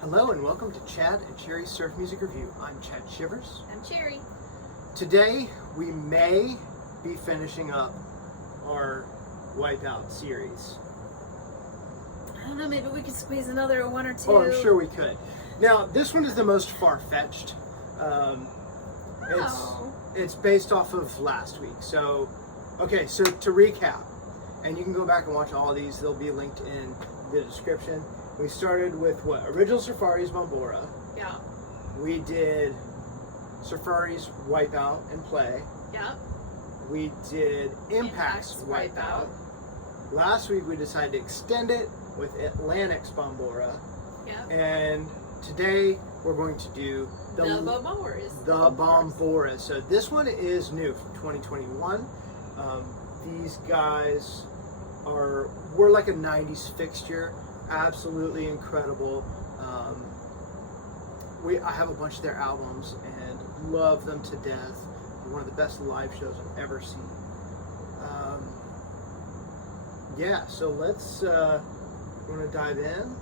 Hello and welcome to Chad and Cherry Surf Music Review. I'm Chad Shivers. I'm Cherry. Today we may be finishing up our Wipeout series. I don't know, maybe we could squeeze another one or two. Oh, I'm sure we could. Now, this one is the most far-fetched. It's based off of last week. So to recap, and you can go back and watch all of these. They'll be linked in the description. We started with what? Original Safari's Bombora. Yeah. We did Safari's Wipeout and Play. Yeah. We did Impact's Wipeout. Last week we decided to extend it with Atlantic's Bombora. Yeah. And today we're going to do the Bomboras. The Bomboras. So this one is new from 2021. These guys were like a 90s fixture. Absolutely incredible. I have a bunch of their albums and love them to death. One of the best live shows I've ever seen. So let's want to dive in?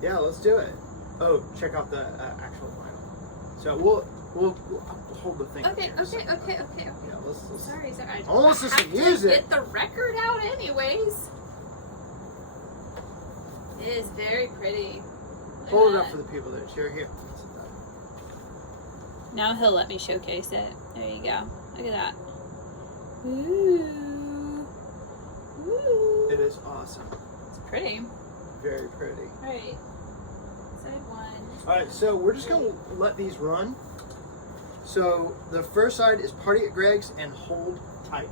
Yeah, let's do it. Oh, check out the actual vinyl. So we'll hold the thing. Okay. Yeah, let's Sorry. almost I just have use to it. get the record out anyways. It is very pretty. Hold it up for the people that cheer here. Now he'll let me showcase it. There you go. Look at that. Ooh. Ooh. It is awesome. It's pretty. Very pretty. Right. Side one. Alright, so we're just going to let these run. So the first side is Party at Gregg's and Hold Tight.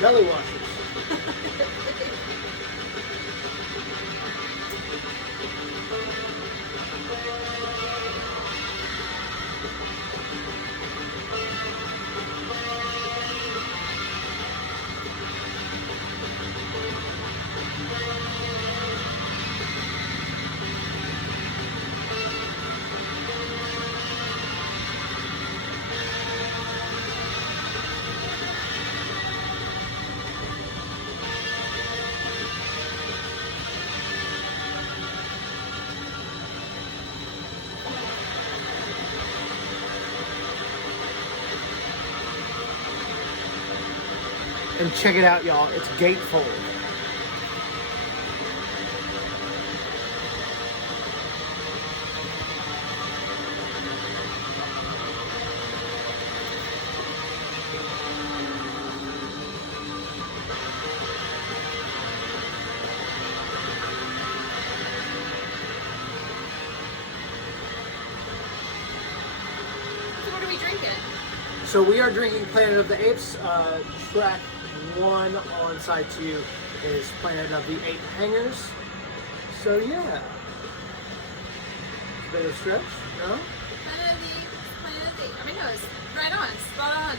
Belly washers. And check it out, y'all. It's gatefold. So what are we drinking? So we are drinking Planet of the Apes. Track 1 on side 2 is Planet of the Ape Hangers. So yeah. Bit of stretch, no? I mean, no, it's right on, spot on.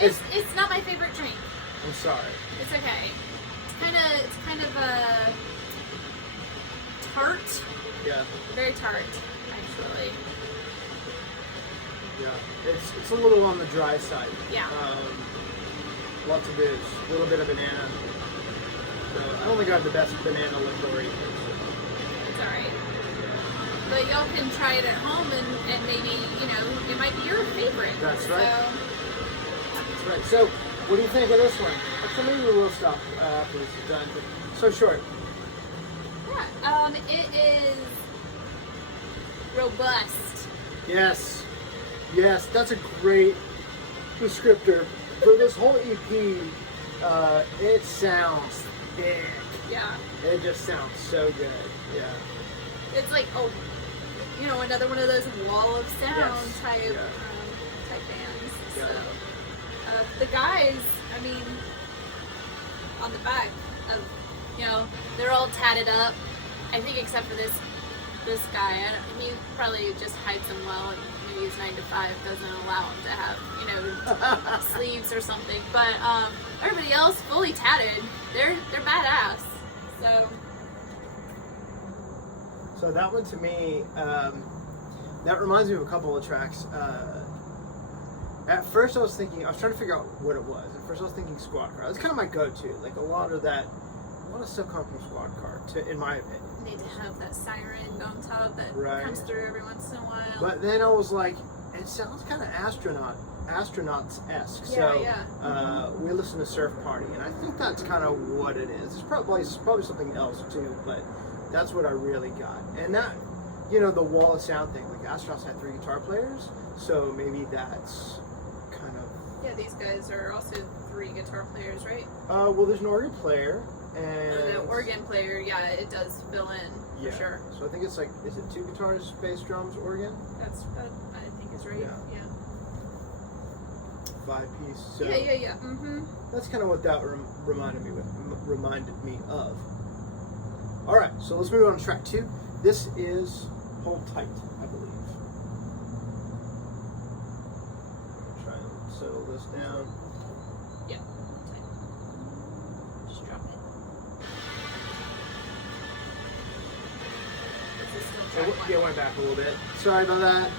It's not my favorite drink. I'm sorry. It's okay. It's kind of a tart. Yeah. Very tart, actually. Yeah. It's a little on the dry side. Yeah. Lots of booze, a little bit of banana. So I don't think I have the best banana liqueur either. It's alright. But y'all can try it at home and maybe, it might be your favorite. That's right. So, That's right. So, what do you think of this one? Actually, maybe we will stop after this is done. But so short. yeah, it is robust. Yes. Yes, that's a great descriptor. For this whole EP, it sounds thick. Yeah. It just sounds so good. Yeah. It's like, another one of those wall of sound Yes. type Yeah. type bands. Yeah. So, the guys, I mean, on the back of, they're all tatted up. I think except for this guy. He probably just hides them well. maybe his 9 to 5 doesn't allow him to have, you know, sleeves or something. But everybody else fully tatted. They're badass. So that one to me, that reminds me of a couple of tracks. At first I was trying to figure out what it was. At first I was thinking squad car. That's kind of my go-to. Like a lot of stuff comes from squad car, in my opinion. Need to have that siren on top that Right. comes through every once in a while. But then I was like, it sounds kind of astronauts-esque. Yeah, We listen to Surf Party, and I think that's kind of what it is. It's probably something else too, but that's what I really got. And that, you know, the wall of sound thing. Like astronauts had 3 guitar players, so maybe that's kind of. Yeah, these guys are also 3 guitar players, right? Well, there's an organ player. And the organ player, yeah, it does fill in for sure. So I think it's like, is it 2 guitars, bass, drums, organ? That's I think is right. Yeah. 5-piece. So Yeah. Mm-hmm. that's kind of what that reminded me of. All right, so let's move on to track 2. This is Hold Tight, I believe. I'm trying to settle this down. Yeah. Just drop it. Is this still track 1? Yeah, went back a little bit. Sorry about that.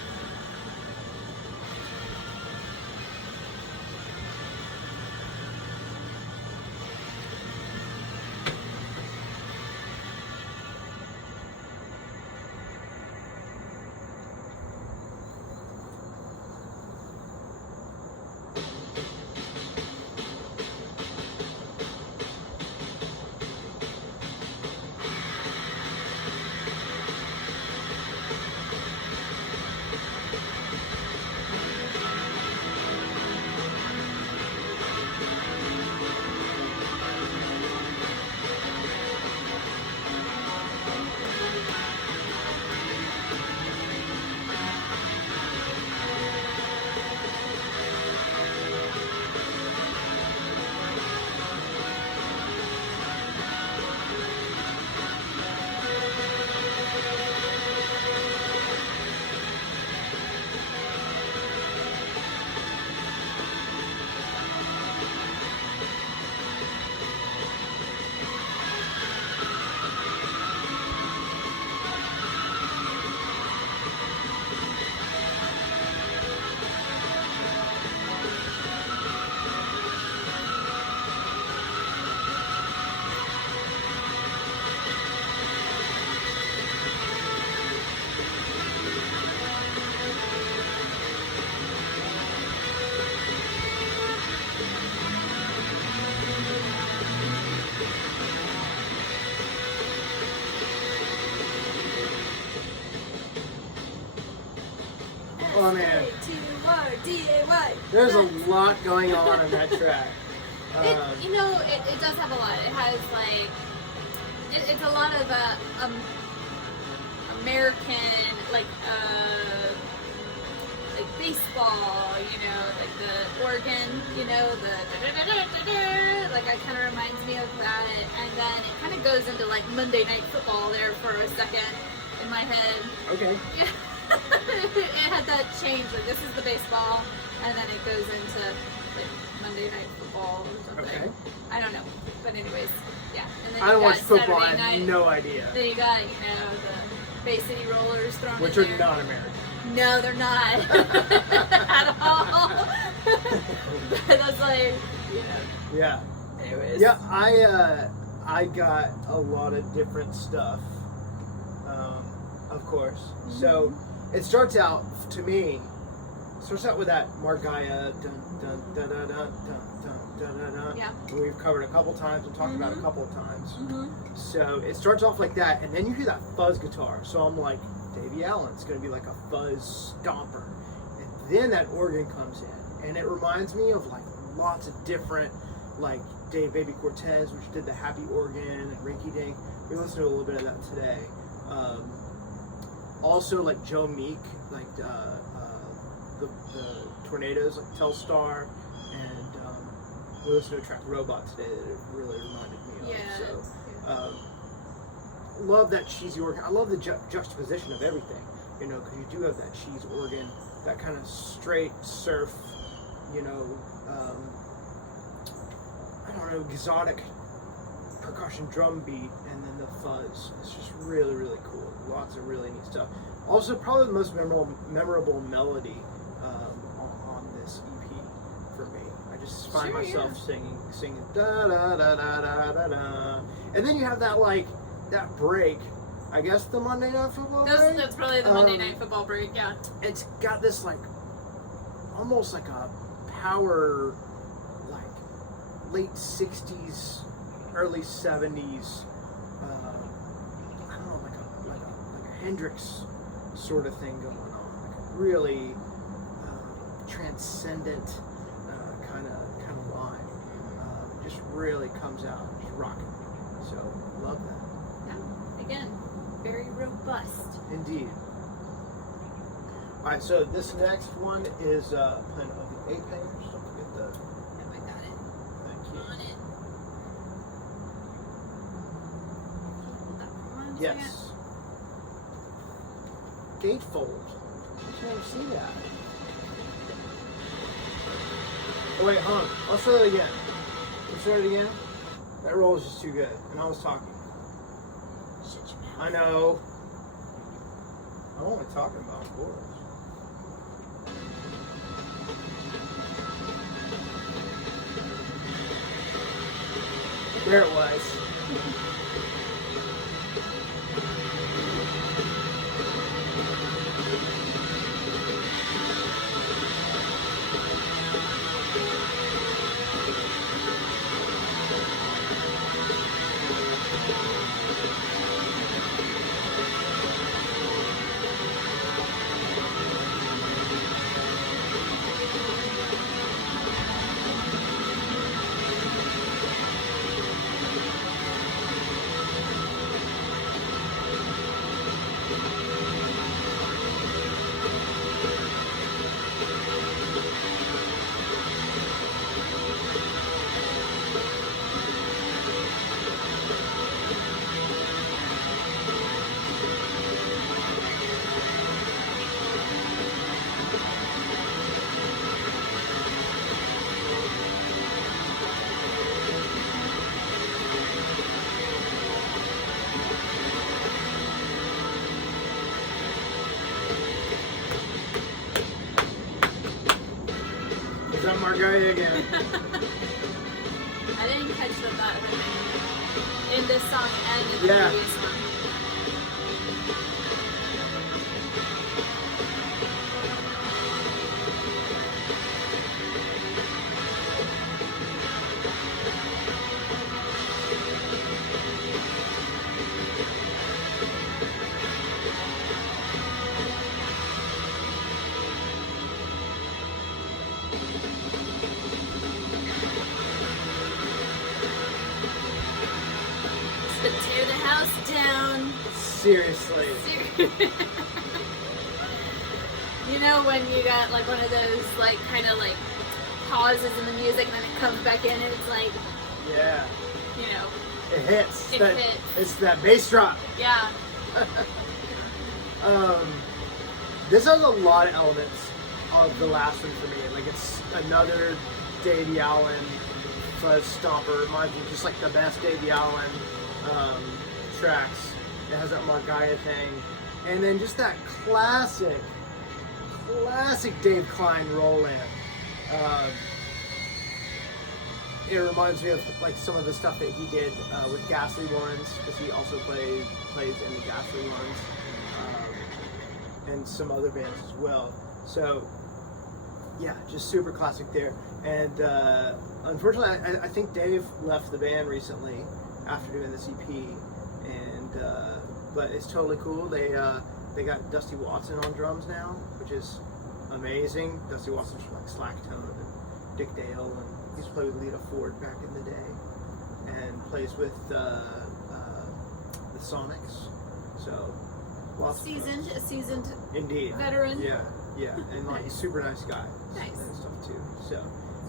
Oh man, S-A-T-Y-D-A-Y. there's a lot going on in that track. It does have a lot. It has like, it's a lot of American, like baseball, like the organ, like it kind of reminds me of that. And then it kind of goes into like Monday Night Football there for a second in my head. Okay. Yeah. It had that change, like this is the baseball, and then it goes into like Monday Night Football or something. Okay. I don't know, but anyways, yeah. And then I don't you watch got football. Saturday I have night. no idea. Then you got the Bay City Rollers thrown Which in are there. not American. No, they're not at all. But I was like, Yeah. Anyways. Yeah, I got a lot of different stuff, of course. Mm-hmm. So it starts out with that Margaya dun dun dun dun dun dun dun dun dun. Yeah. And we've covered a couple times and talked about a Mhm. couple of times. Mm-hmm. So it starts off like that, and then you hear that fuzz guitar. So I'm like, Davey Allen's gonna be like a fuzz stomper, and then that organ comes in, and it reminds me of like lots of different, like Dave Baby Cortez, which did the happy organ and Rinky Dink. We listened to a little bit of that today. Also like Joe Meek, like the Tornadoes, like Telstar, and we listened to a track Robot today that it really reminded me of. Yeah. So love that cheesy organ. I love the juxtaposition of everything, because you do have that cheese organ, that kind of straight surf, you know, I don't know, exotic percussion drum beat, and then the fuzz. It's just really, really cool. Lots of really neat stuff. Also, probably the most memorable melody on this EP for me. I just find myself singing da da da da da da da, and then you have that that break. I guess the Monday Night Football break. That's probably the Monday Night Football break. Yeah. It's got this almost like a power, late '60s, early '70s. I don't know, like a Hendrix sort of thing going on, like a really transcendent kind of line. Just really comes out, just rocking. So love that. Yeah. Again, very robust. Indeed. All right, so this next one is playing of the Ape Hangers. Don't forget the. Oh, I got it. Thank you. On it. Hold that for 1 second. Yes. Gatefold. I can't see that. Oh wait, hold on. Let's try that again. Let's try it again. That roll is just too good, and I was talking. Shut your mouth. I know. I'm only talking about Bomboras. There it was. Margarita again. I didn't catch that in this song and in the previous one. Tear the house down. Seriously. You know when you got one of those kind of pauses in the music and then it comes back in and it's yeah. You know. It hits. It hits. It's that bass drop. Yeah. This has a lot of elements of the last one for me. It's another Davey Allen fuzz stomper. Reminds me just the best Davey Allen tracks. It has that Margaya thing, and then just that classic Dave Klein roll in. It reminds me of some of the stuff that he did with Ghastly Ones, because he also plays in the Ghastly Ones, and some other bands as well. So yeah, just super classic there. And unfortunately, I think Dave left the band recently after doing this EP, and but it's totally cool. They got Dusty Watson on drums now, which is amazing. Dusty Watson's from Slacktone and Dick Dale, and he's played with Lita Ford back in the day, and plays with the Sonics. So lots of A seasoned indeed veteran. Yeah, and he's a super nice guy. Nice. And stuff too. So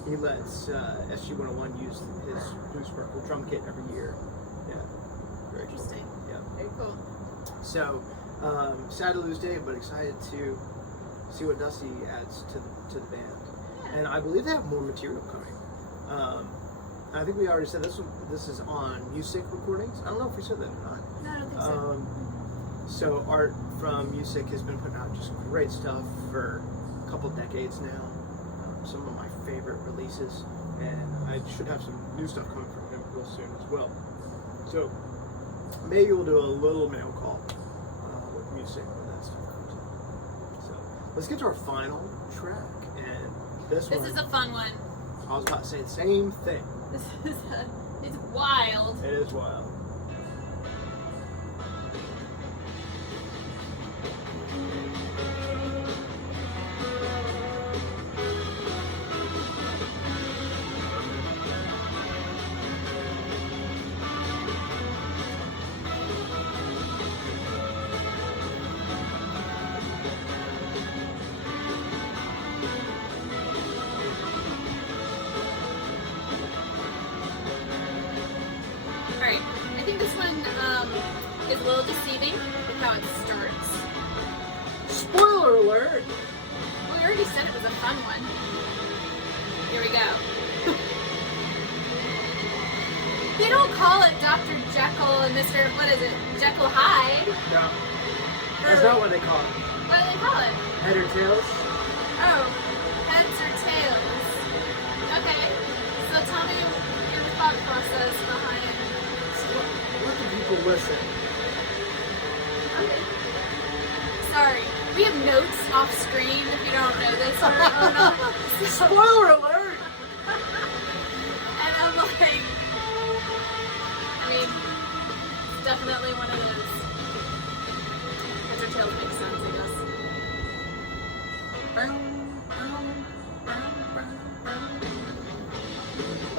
he lets SG-101 use his Blue Sparkle drum kit every year. Yeah, very Interesting. Cool. Yeah. Very cool. So sad to lose Dave, but excited to see what Dusty adds to the band. Yeah. And I believe they have more material coming. I think we already said this is on Music recordings. I don't know if we said that or not. No, I don't think so. So Art from Music has been putting out just great stuff for a couple decades now. Some of my favorite releases, and I should have some new stuff coming from him real soon as well. So maybe we'll do a little mail call with Music when that stuff comes out. So let's get to our final track, and this is a fun one. I was about to say the same thing. It's wild. It is wild. Alright, I think this one is a little deceiving with how it starts. Spoiler alert! Well, we already said it was a fun one. Here we go. They don't call it Dr. Jekyll and Mr. What is it? Jekyll Hyde? No. That's not what they call it. What do they call it? Head or tails? Oh, heads or tails. Okay, so tell me your thought process behind. Let the people listen. Okay. Sorry, we have notes off screen if you don't know this or not. Spoiler alert! And I'm like, I mean, it's definitely one of those. Heads or tails makes sense, I guess.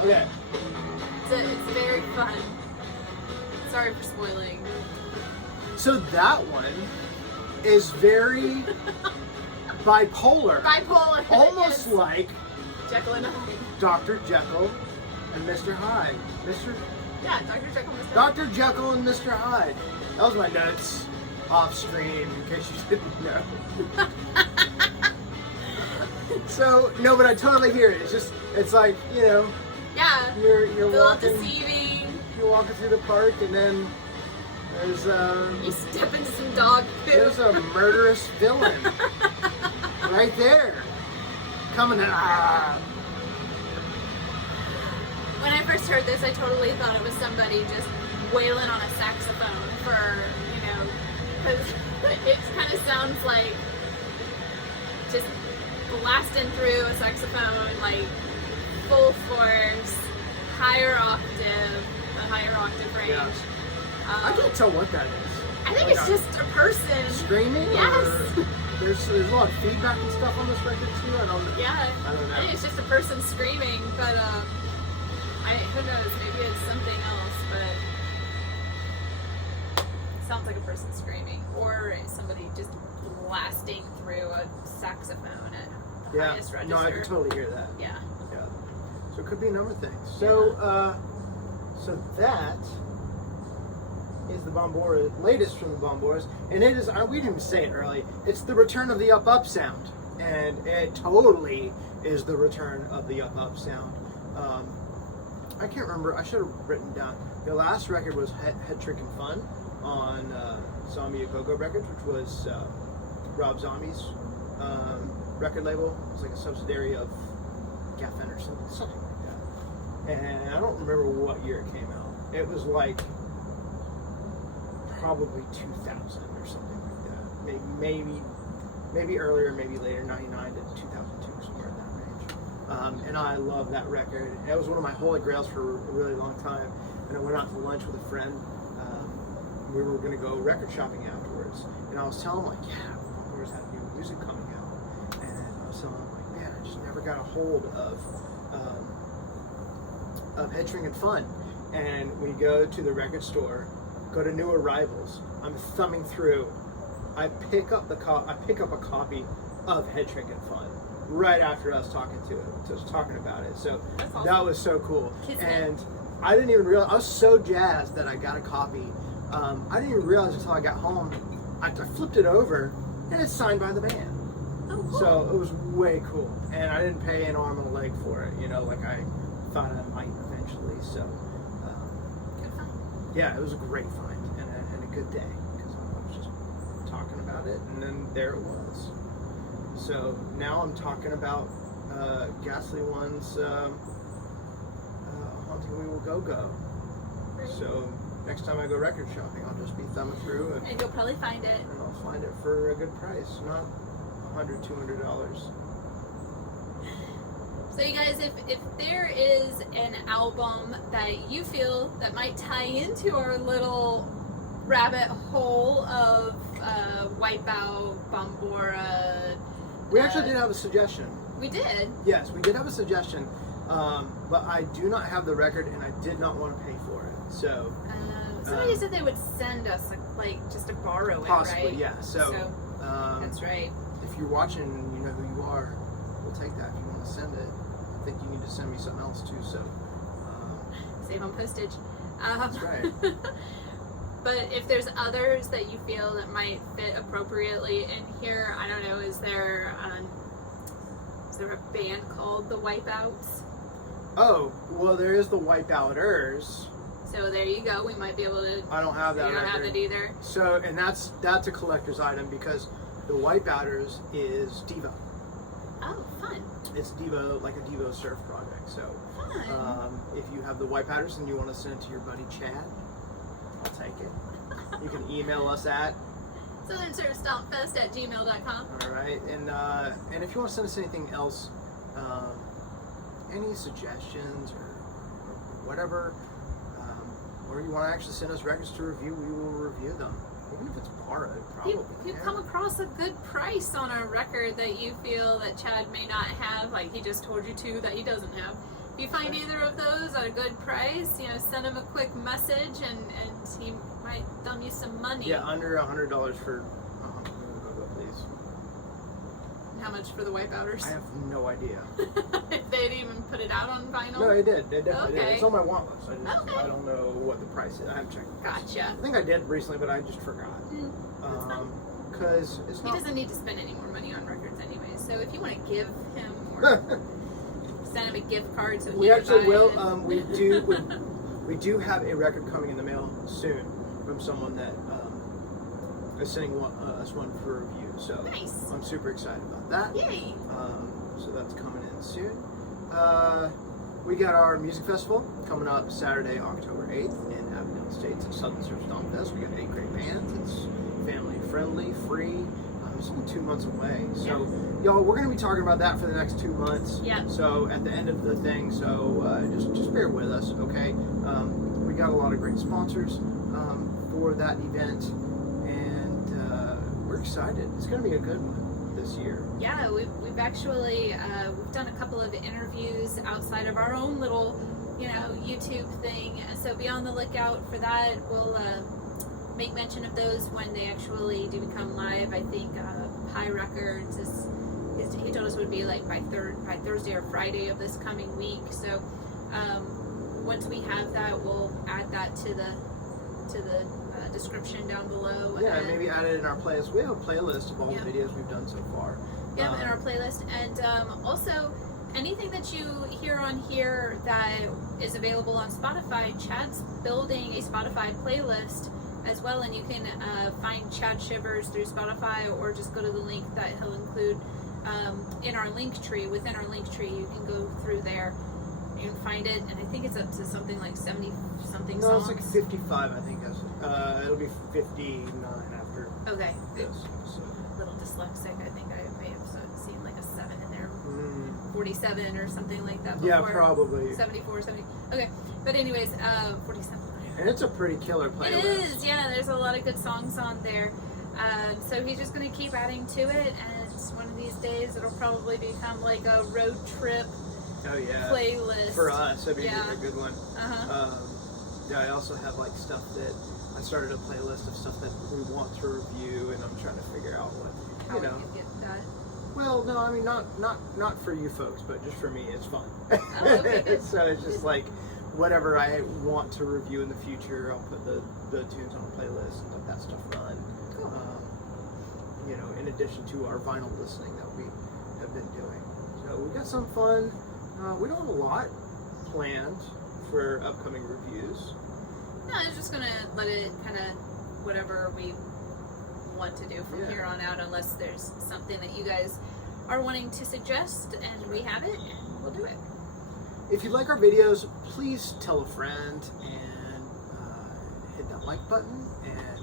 Okay. It's very fun. Sorry for spoiling. So that one is very bipolar. Bipolar. Almost yes. like Jekyll and Hyde. Dr. Jekyll and Mr. Hyde. Yeah, Dr. Jekyll and Mr. Dr. Jekyll and Mr. Hyde. That was my notes off screen, in case you didn't know. So, no, but I totally hear it. It's like, you know, Yeah. you're A little walking, deceiving. you're walking through the park, and then there's You step into some dog poo. there's a murderous villain right there, coming in. When I first heard this, I totally thought it was somebody just wailing on a saxophone for, you know, because it kind of sounds like just blasting through a saxophone, like full force, a higher octave range. Yeah. I can't tell what that is. I think Like it's a- just a person. Screaming? Yes. Or there's a lot of feedback and stuff on this record too. I don't know. Yeah, I don't know. I think it's just a person screaming, but who knows? Maybe it's something else, but it sounds like a person screaming, or somebody just blasting through a saxophone at the highest register. No, I can totally hear that. Yeah. Yeah. So it could be a number of things. So, so that is the Bomboras, latest from the Bomboras, and it is. We didn't even say it early. It's the return of the up sound, and it totally is the return of the up sound. I can't remember. I should have written down. The last record was Head Trick and Fun on Zombie A Go-Go Records, which was Rob Zombie's record label. It was like a subsidiary of Geffen or something like that. And I don't remember what year it came out. It was like probably 2000 or something like that. Maybe earlier, maybe later, 99 to 2002, somewhere in that range. And I love that record. It was one of my holy grails for a really long time. And I went out to lunch with a friend. We were going to go record shopping afterwards. And I was telling him, like, yeah, Bomboras have new music coming out. And I was telling him, like, man, I just never got a hold of Head Trick and Fun. And we go to the record store, go to New Arrivals. I'm thumbing through. I pick up a copy of Head Trick and Fun right after us talking about it. So That's awesome. that was so cool. Kismet. And I didn't even realize, I was so jazzed that I got a copy. I didn't even realize until I got home. I flipped it over, and it's signed by the band. Oh, Cool. So it was way cool, and I didn't pay an arm and a leg for it. Like I thought I might eventually. So Good find. yeah, it was a great find and a good day because I was just talking about it, and then there it was. So now I'm talking about Ghastly One's Haunting We Will Go Go. Great. So next time I go record shopping, I'll just be thumbing through And you'll probably find it. and I'll find it for a good price, not $100, $200. So you guys, if there is an album that you feel that might tie into our little rabbit hole of Wipeout, Bombora, We actually did have a suggestion. we did. Yes, we did have a suggestion, but I do not have the record and I did not want to pay for it. So Somebody said they would send us like just to borrow it, possibly, right? yeah. So That's right. if you're watching and you know who you are, we'll take that if you want to send it. I think you need to send me something else too. So Save on postage. that's right. But if there's others that you feel that might fit appropriately in here, I don't know, is there a band called the Wipeouts? Oh, well, there is the Wipeouters. So there you go. We might be able to. I don't have that You don't record. have it either. So, and that's a collector's item because the Wipeouters is Devo. Oh, fun. It's Devo, like a Devo surf project. So, Fun. if you have the Wipeouters and you want to send it to your buddy Chad, I'll take it. You can email us at SouthernSurfStompFest@gmail.com. all right, and if you want to send us anything else, any suggestions or whatever, or you want to actually send us records to review, we will review them, even if it's borrowed, probably. If you come across a good price on a record that you feel that Chad may not have, like he just told you to that he doesn't have, if you find either of those at a good price, send him a quick message and he might thumb you some money. Yeah, under $100 for go, please. How much for the Wipeouters? I have no idea. If they'd even put it out on vinyl? No, it did. It definitely did. Okay. It's on my want list. Okay. I don't know what the price is. I haven't checked. Gotcha. I think I did recently, but I just forgot. That's fine. Because it's He not. doesn't need to spend any more money on records anyway, so if you want to give him or send him a gift card so he We can actually buy will. it. We do have a record coming in the mail soon from someone that is sending us one for review. So Nice. I'm super excited about that. Yay! So that's coming in soon. We got our music festival coming up Saturday, October 8th in Avenel Estates at Southern Surf Stomp Fest. We got 8 great bands. It's family friendly, free. It's only 2 months away. So, y'all, we're going to be talking about that for the next 2 months. Yeah. So, at the end of the thing, so just bear with us, okay? We got a lot of great sponsors for that event, and we're excited. It's going to be a good one this year. Yeah, we've actually we've done a couple of interviews outside of our own little, YouTube thing. So be on the lookout for that. We'll make mention of those when they actually do become live. I think Pi Records he told us would be like by Thursday or Friday of this coming week. So once we have that, we'll add that to the description down below. Yeah, and maybe add it in our playlist. We have a playlist of all the videos we've done so far. Yeah, in our playlist. And also, anything that you hear on here that is available on Spotify, Chad's building a Spotify playlist as well, and you can find Chad Shivers through Spotify, or just go to the link that he'll include in our link tree. Within our link tree, you can go through there and find it, and I think it's up to something like 70-something songs. No, it's like 55, I think. It'll be 59 after Okay. this. So. A little dyslexic. I think I may have seen like a 7 in there. 47 or something like that before. Yeah, probably. 74, 70. Okay. But anyways, 47. And it's a pretty killer playlist. It is, yeah. There's a lot of good songs on there. So he's just going to keep adding to it, and one of these days it'll probably become like a road trip Oh, yeah. playlist. For us, that'd be Yeah. a good one. Uh-huh. Yeah, I also have like stuff that I started a playlist of stuff that we want to review, and I'm trying to figure out what How we can get that. Well, no, I mean not for you folks, but just for me, it's fun. Oh, okay, good. So it's just like whatever I want to review in the future, I'll put the tunes on a playlist and let that stuff run. Cool. you know, in addition to our vinyl listening that we have been doing. So we got some fun. We don't have a lot planned for upcoming reviews. No, I was just gonna let it kind of whatever we want to do from here on out, unless there's something that you guys are wanting to suggest and we have it, and we'll do it. If you like our videos, please tell a friend and hit that like button and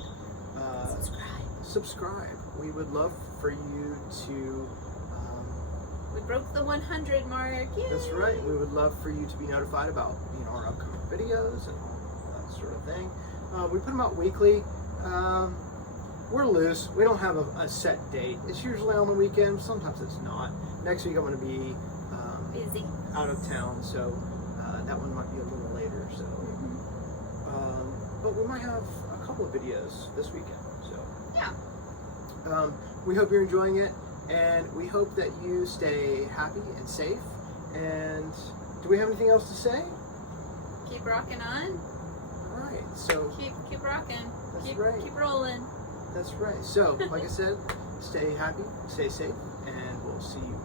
subscribe. We would love for you to. We broke the 100 mark. Yay! That's right. We would love for you to be notified about, you know, our upcoming videos and all that sort of thing. We put them out weekly. We're loose. We don't have a set date. It's usually on the weekend. Sometimes it's not. Next week I'm going to be Busy. out of town, so that one might be a little later. So, but we might have a couple of videos this weekend. So Yeah. we hope you're enjoying it, and we hope that you stay happy and safe. And do we have anything else to say? Keep rocking on. All right. So Keep rocking. That's keep, right. Keep rolling. that's right. So, like I said, stay happy, stay safe, and we'll see you